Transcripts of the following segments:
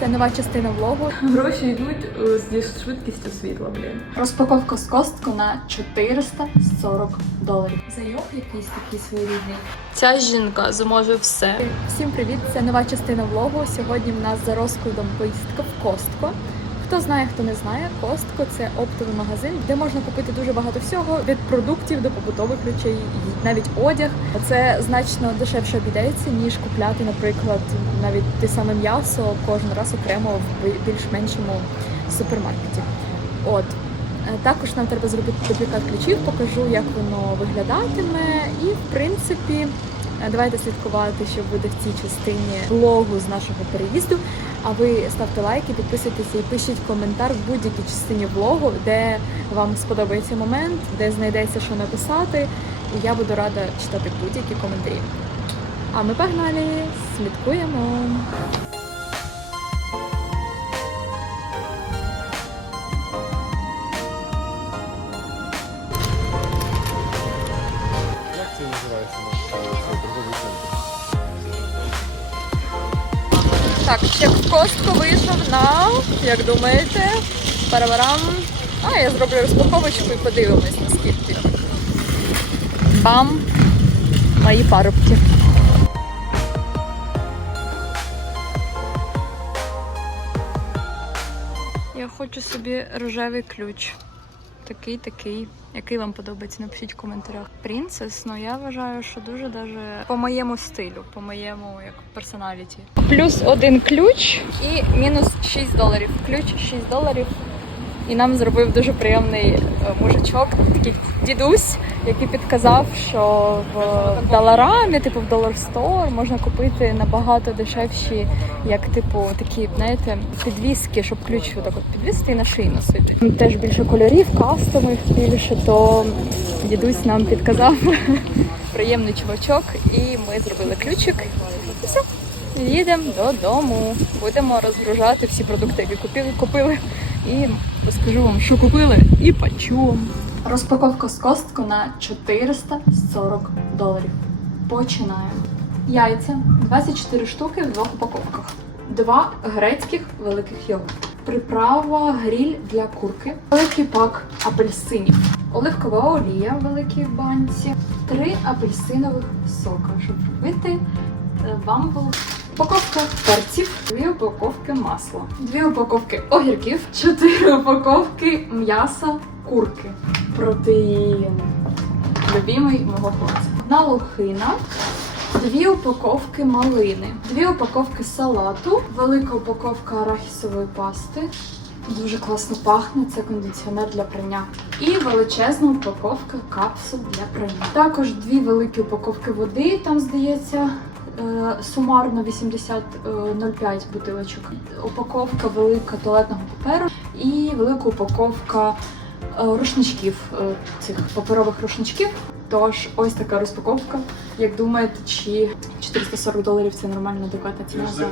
Це нова частина влогу. Гроші йдуть е, зі швидкістю світла, блін. Розпаковка з костку на 440 доларів. Зайок якийсь такий своєрідний. Ця жінка зможе все. Всім привіт! Це нова частина влогу. Сьогодні в нас за розкладом поїздка в Костко. Хто знає, хто не знає, Костко це оптовий магазин, де можна купити дуже багато всього від продуктів до побутових речей, навіть одяг. Це значно дешевше обійдеться, ніж купляти, наприклад, навіть те саме м'ясо кожен раз окремо в більш-меншому супермаркеті. От. Е, Також нам треба зробити дуплікат ключів, покажу, як воно виглядатиме. І в принципі, давайте слідкувати, що буде в цій частині блогу з нашого переїзду. А ви ставте лайки, підписуйтеся і пишіть коментар в будь-якій частині блогу, де вам сподобається момент, де знайдеться що написати. І я буду рада читати будь-які коментарі. А ми погнали, слідкуємо. Так, чек в костку вийшов на, як думаєте, параварам. А, я зроблю розпаковочку і подивимось, наскільки. Бам! Мої парубки. Я хочу собі рожевий ключ. Такий, такий. Який вам подобається, напишіть в коментарях. Принцес, ну я вважаю, що дуже даже по моєму стилю, по моєму як персоналіті. Плюс один ключ і мінус 6 доларів. Ключ 6 доларів. І нам зробив дуже приємний е, мужичок, такий дідусь, який підказав, що в Доларамі, типу в Store, можна купити набагато дешевші, як типу такі, знаєте, підвіски, щоб ключ отак от підвісити і на шиї носити. Теж більше кольорів, кастомих більше, то дідусь нам підказав приємний чувачок, і ми зробили ключик. І все. Їдемо додому. Будемо розгружати всі продукти, які купили, купили. І розкажу вам, що купили і по. Розпаковка з костку на 440 доларів. Починаємо. Яйця 24 штуки в двох упаковках. Два грецьких великих йогурти. Приправа гріль для курки. Великий пак апельсинів. Оливкова олія в великій банці. Три апельсинових сока, щоб робити е, бамбл Упаковка перців, дві упаковки масла, дві упаковки огірків, чотири упаковки м'яса курки. Протеїн. Любимий мого хлопця. Одна лохина, дві упаковки малини, дві упаковки салату, велика упаковка арахісової пасти. Дуже класно пахне, це кондиціонер для прання. І величезна упаковка капсул для прання. Також дві великі упаковки води, там здається, сумарно 80,05 бутилочок. Упаковка велика туалетного паперу і велика упаковка е, рушничків, е, цих паперових рушничків. Тож ось така розпаковка. Як думаєте, чи 440 доларів це нормальна адекватна ціна за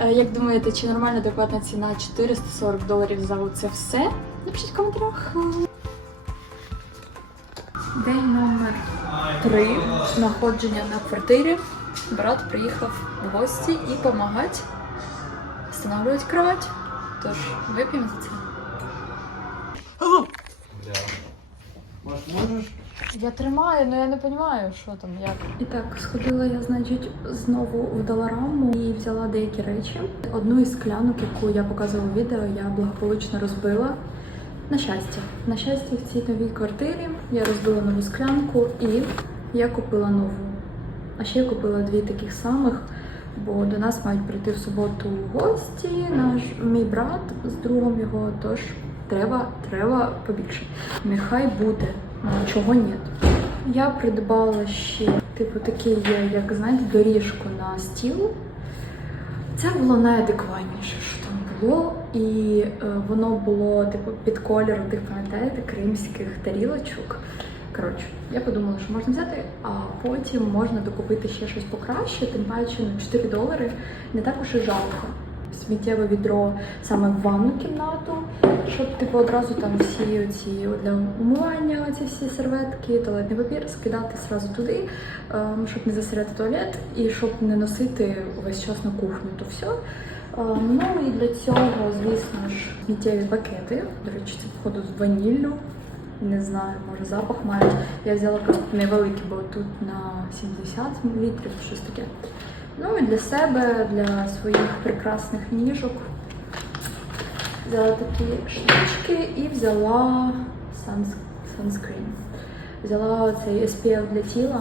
Е, Як думаєте, чи нормальна адекватна ціна 440 доларів за це все? Напишіть в коментарях. День номер три. Знаходження на квартирі. Брат приїхав в гості і допомагати встановлювати кровать. Тож вип'ємо за це. Маш, можеш? Я тримаю, але я не розумію, що там, як. І так, сходила я, значить, знову в Долараму і взяла деякі речі. Одну із склянок, яку я показувала в відео, я благополучно розбила. На щастя, на щастя, в цій новій квартирі я розбила нову склянку і я купила нову. А ще я купила дві таких самих, бо до нас мають прийти в суботу гості, наш мій брат з другом його, тож треба, треба побільше. Нехай буде, чого ні. Я придбала ще, типу, такі, є, як знаєте, доріжку на стіл. Це було найадекватніше, що там було, і е, воно було типу під кольором тих, пам'ятаєте, кримських тарілочок. Коротше, я подумала, що можна взяти, а потім можна докупити ще щось покраще, тим паче на 4 долари не так уж і жалко. сміттєве відро саме в ванну кімнату, щоб типу одразу там всі оці для умивання, ці всі серветки, туалетний папір скидати зразу туди, ем, щоб не засиряти туалет і щоб не носити весь час на кухню. То все. Ем, Ну і для цього, звісно ж, сміттєві пакети. До речі, це походу з ваніллю. Не знаю, може запах мають. Я взяла просто невеликий, бо тут на 70 мл, щось таке. Ну і для себе, для своїх прекрасних ніжок. Взяла такі штучки і взяла санскрін. Взяла цей SPF для тіла,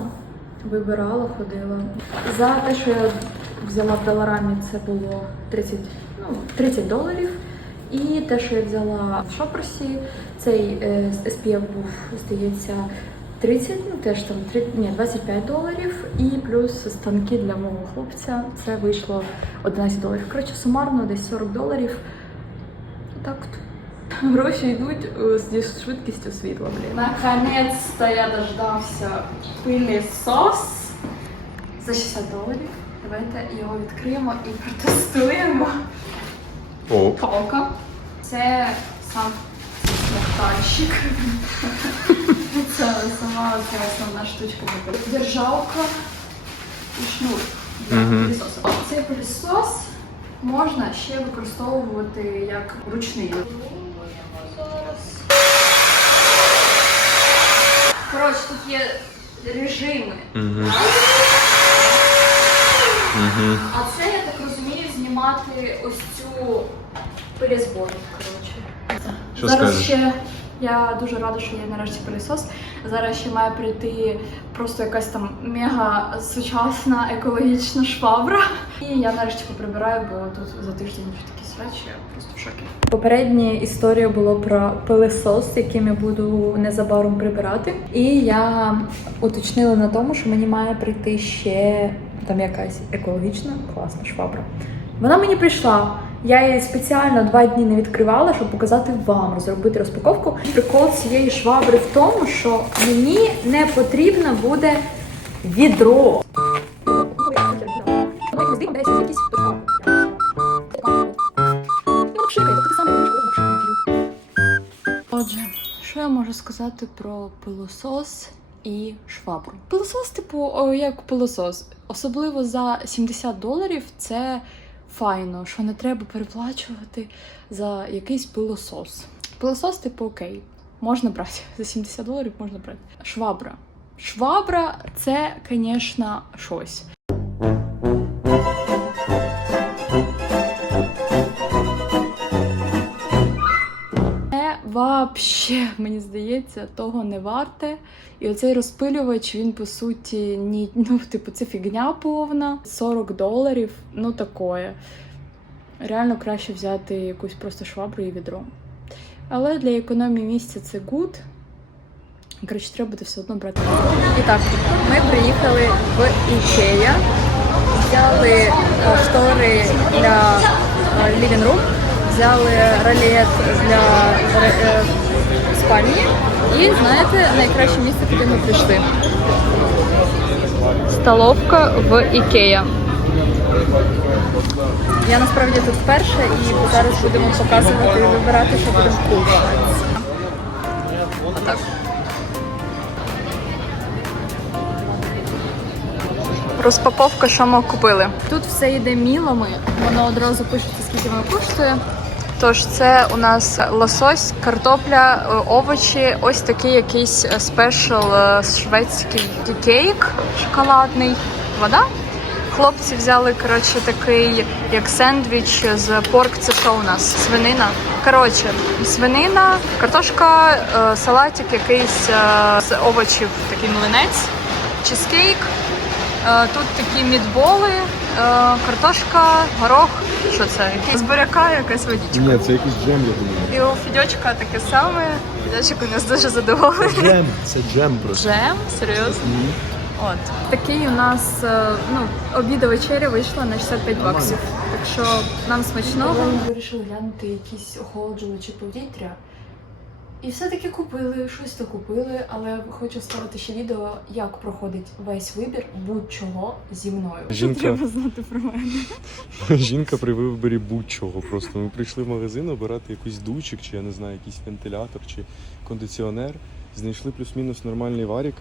вибирала, ходила. За те, що я взяла в доларамі, це було 30, ну, 30 доларів. І те, що я взяла в шопресі, цей е, SPF був, здається, 30, ну теж там 3, ні, 25 доларів, і плюс станки для мого хлопця. Це вийшло 11 доларів. Коротше, сумарно десь 40 доларів. Так от. Гроші йдуть е, з швидкістю світла, блін. Наконець-то я дождався пилісос за 60 доларів. Давайте його відкриємо і протестуємо. О, Палка. Це сам смоктальщик. Це сама ця основна штучка. Держалка і шнур для Мгм. пилісосу. Цей пилісос можна ще використовувати як ручний. Коротше, тут є режими. Угу. Угу. А це, я так розумію, знімати ось цю пилізборку, коротше. Що Зараз скажеш? ще я дуже рада, що є нарешті пилісос. Зараз ще має прийти просто якась там мега сучасна екологічна швабра. І я нарешті поприбираю, бо тут за тиждень вже такі срачі, я просто в шокі. Попередня історія була про пилисос, яким я буду незабаром прибирати. І я уточнила на тому, що мені має прийти ще там якась екологічна класна швабра. Вона мені прийшла. Я її спеціально два дні не відкривала, щоб показати вам, зробити розпаковку. Прикол цієї швабри в тому, що мені не потрібно буде відро. Отже, що я можу сказати про пилосос і швабру? Пилосос, типу, о, як пилосос. Особливо за 70 доларів це файно, що не треба переплачувати за якийсь пилосос. Пилосос, типу, окей, можна брати. За 70 доларів можна брати. Швабра. Швабра це, звісно, щось. Вообще, мені здається, того не варте. І оцей розпилювач, він по суті, ні, ну, типу, це фігня повна. 40 доларів, ну такое. Реально краще взяти якусь просто швабру і відро. Але для економії місця це гуд. Коротше, треба буде все одно брати. І так, ми приїхали в Ікея, взяли е, штори для е, living room, взяли ролет для е, спальні. І знаєте, найкраще місце, куди ми прийшли. Столовка в Ікея. Я насправді тут вперше і зараз будемо показувати і вибирати, що будемо купувати. Отак. Розпаковка, що ми купили. Тут все йде мілами, воно одразу пишеться, скільки воно коштує. Тож це у нас лосось, картопля, е, овочі, ось такий якийсь е, спешл е, шведський кейк шоколадний, вода. Хлопці взяли коротше такий як сендвіч з порк. Це що у нас? Свинина. Коротше, свинина, картошка, салатик, якийсь з овочів, такий млинець, чизкейк. Тут такі мідболи, картошка, горох. Що це? Якийсь буряка, якась водичка. Ні, це якийсь джем, я думаю. І у Фідьочка таке саме. Фідьочок у нас дуже задоволений. Джем, це джем просто. Джем? Серйозно? От. Такий у нас е, ну, обіда вечеря вийшла на 65 баксів. Так що нам смачного. Ми вирішили глянути якісь охолоджувачі повітря. І все-таки купили, щось то купили, але хочу ставити ще відео, як проходить весь вибір будь-чого зі мною. Жінка, знати про мене. жінка при виборі будь-чого просто. Ми прийшли в магазин обирати якийсь дучик, чи я не знаю, якийсь вентилятор чи кондиціонер. Знайшли плюс-мінус нормальний варік.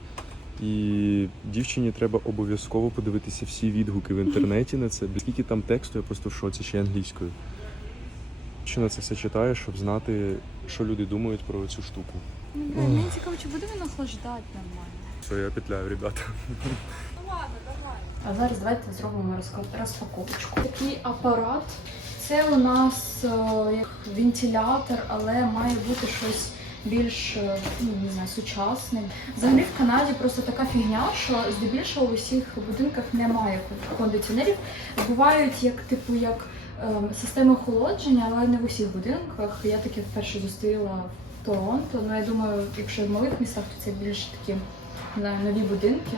І дівчині треба обов'язково подивитися всі відгуки в інтернеті на це. Скільки там тексту, я просто в шоці ще англійською. Що на це все читаю, щоб знати, що люди думають про цю штуку. Мені цікаво, чи буде він охлаждати нормально. Все, я петляю, ребята. А зараз давайте зробимо розко- розпаковочку. Такий апарат. Це у нас е, як вентилятор, але має бути щось більш е, ну, не знаю, сучасне. Взагалі в Канаді просто така фігня, що здебільшого в усіх будинках немає кондиціонерів. Бувають як типу як системи охолодження, але не в усіх будинках. Я таке вперше зустріла в Торонто. Ну я думаю, якщо в малих містах, то це більш такі не нові будинки.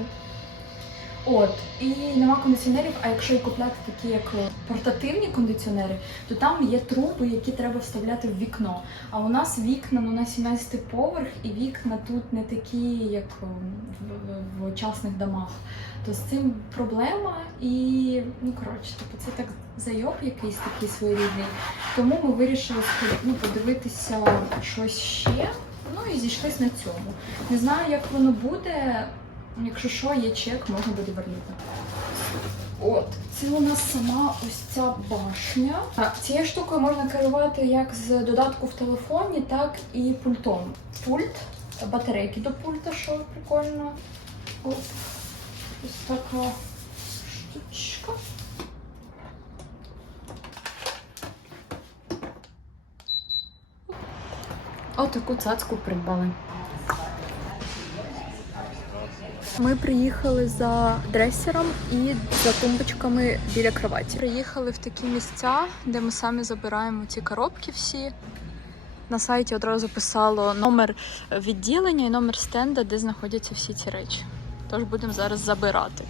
От, і нема кондиціонерів, а якщо і купляти такі як е, портативні кондиціонери, то там є труби, які треба вставляти в вікно. А у нас вікна ну, на 17 поверх, і вікна тут не такі, як е, в, в, в частних домах. То з цим проблема і ну коротше, типу, це так зайоб якийсь такий своєрідний. Тому ми вирішили ну, подивитися щось ще. Ну і зійшлись на цьому. Не знаю, як воно буде. Якщо що, є чек, можна буде вернути. От, це у нас сама ось ця башня. Так, цією штукою можна керувати як з додатку в телефоні, так і пультом. Пульт, батарейки до пульта, що прикольно. От, ось така штучка. Отаку цацку придбали. Ми приїхали за дресером і за тумбочками біля кроваті. Приїхали в такі місця, де ми самі забираємо ці коробки всі. На сайті одразу писало номер відділення і номер стенда, де знаходяться всі ці речі. Тож будемо зараз забирати.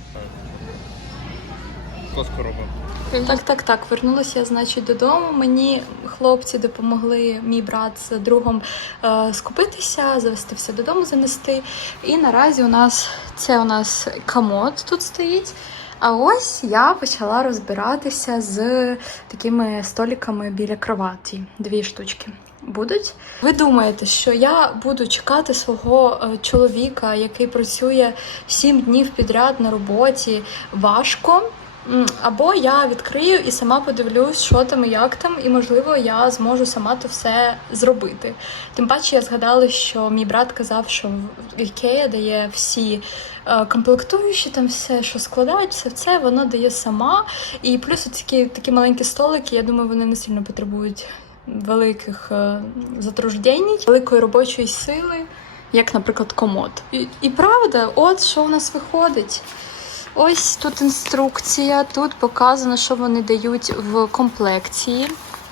Так, так, так. Вернулася я, значить, додому. Мені хлопці допомогли, мій брат з другом е, скупитися, завести все додому, занести. І наразі у нас це у нас комод тут стоїть. А ось я почала розбиратися з такими столиками біля кроваті. Дві штучки будуть. Ви думаєте, що я буду чекати свого е, чоловіка, який працює 7 днів підряд на роботі важко? Або я відкрию і сама подивлюсь, що там і як там, і можливо я зможу сама то все зробити. Тим паче я згадала, що мій брат казав, що в Ікея дає всі е, комплектуючі, там все, що складають, все це воно дає сама. І плюс такі, такі маленькі столики, я думаю, вони не сильно потребують великих е, затруждень, великої робочої сили, як, наприклад, комод. І, і правда, от що у нас виходить. Ось тут інструкція, тут показано, що вони дають в комплекції.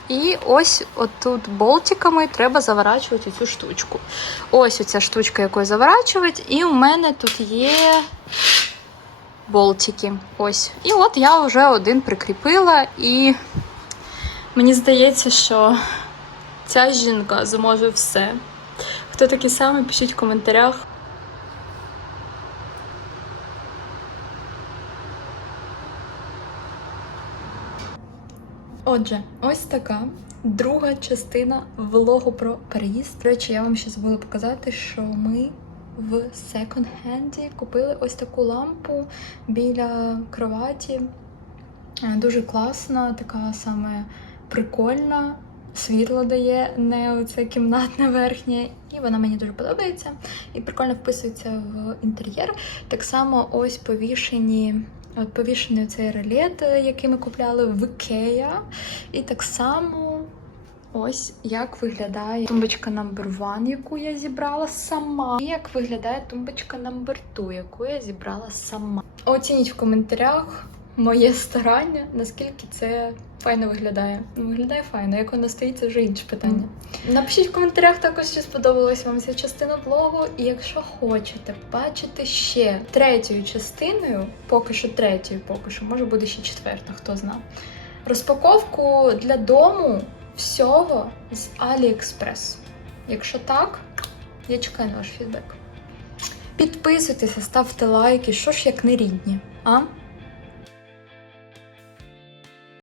І ось отут болтиками треба заворачувати цю штучку. Ось оця штучка, якою заворачувати, і у мене тут є болтики. Ось. І от я вже один прикріпила, і мені здається, що ця жінка зможе все. Хто такий самий, пишіть в коментарях. Отже, ось така друга частина влогу про переїзд. До речі, я вам ще забула показати, що ми в секонд-хенді купили ось таку лампу біля кроваті. Е, Дуже класна, така саме прикольна. Світло дає, не оце кімнатне верхнє, і вона мені дуже подобається і прикольно вписується в інтер'єр. Так само ось повішені повішений цей релет, е, який ми купляли в Ікея. І так само ось як виглядає тумбочка number 1, яку я зібрала сама. І як виглядає тумбочка number 2, яку я зібрала сама. Оцініть в коментарях моє старання, наскільки це файно виглядає. Ну, Виглядає файно, як вона стоїть, це вже інше питання. Напишіть в коментарях також, чи сподобалась вам ця частина влогу. І якщо хочете бачити ще третьою частиною, поки що третьою, поки що, може буде ще четверта, хто зна. Розпаковку для дому всього з AliExpress. Якщо так, я чекаю на ваш фідбек. Підписуйтеся, ставте лайки, що ж як не рідні, а?